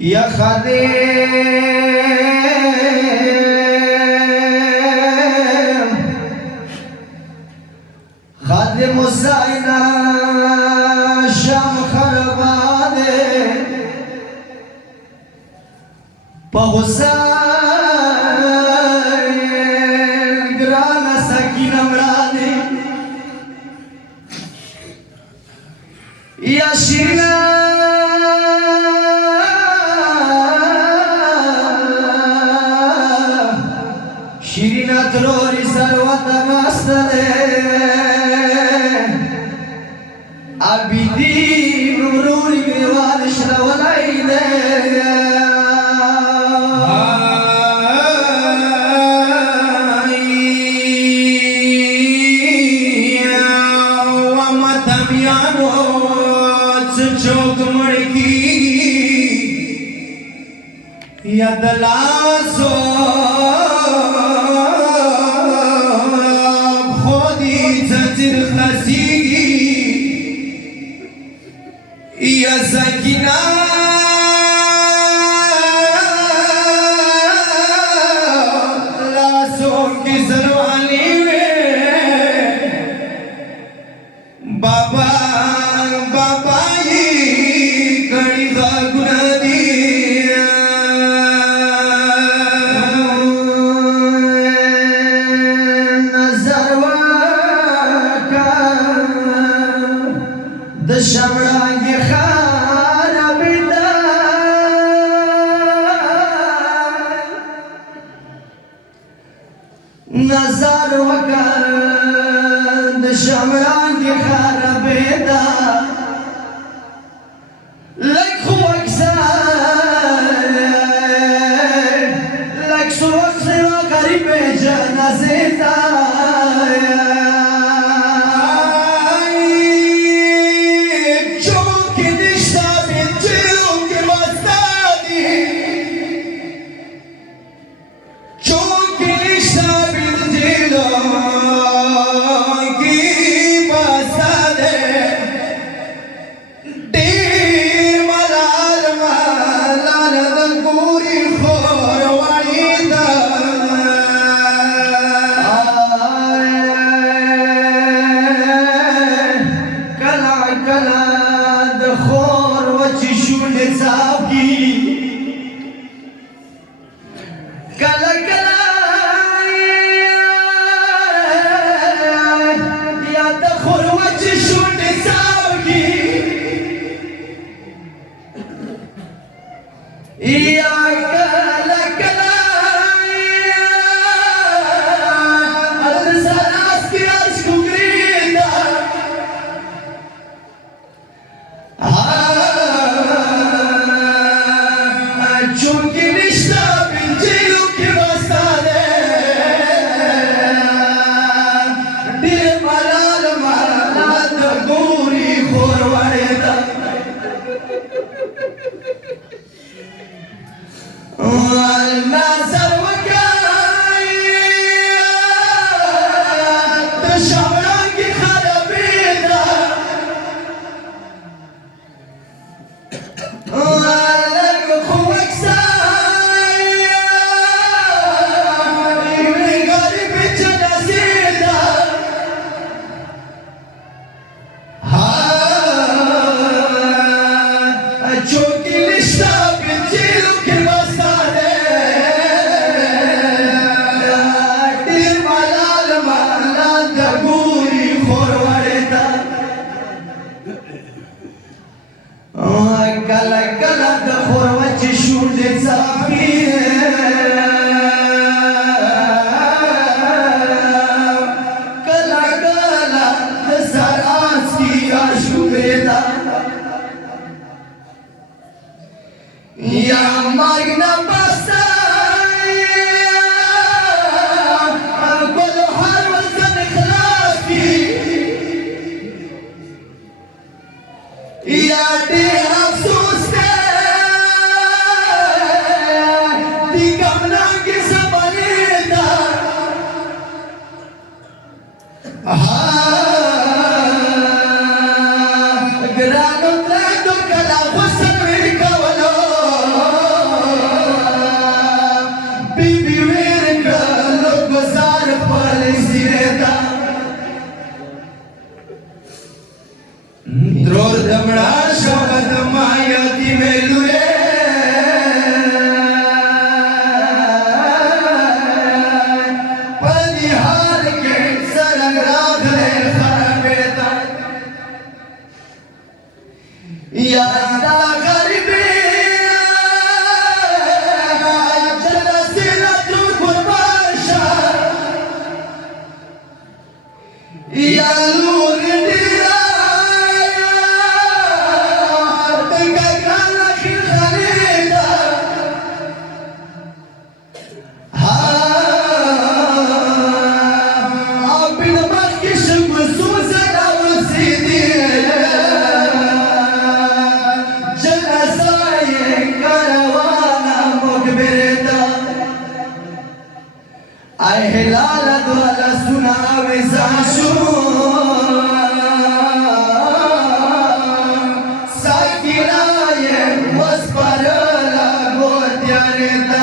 یا خادم حسینا شام خرباده پا حسین گرانا سکین امراده یا شیرنا شیرنا تروری سروت مستده عبیدی نوروری گریوان شرولائی ده ومتمیانو چوک مڑکی یدلاسو خودی زنجیر خسیگی یا سکینہ لاسوں کی سروالی میں بابا بابا یہ کڑی خاکنا دیا نظر واکا دشمرانگی خرابی دا نظر واکا دشمرانگی خرابی دا لک خو اکسر لک سو اکسر و قریب جنازی دا Grano trago cada cosa me caballo زنگ راغلی خرابې ته یار دا غریبي جلسینه تو قربان شه یا لور ډېره د ګګرانه خیلخانې ته او بل مخکې شګو څو ځله اوسېدې جنازه یې کاروانه مقبرې ته ای هلاله دوه لاسونه ویزا شو ساکینه یې وسپارله ګور تیارې ته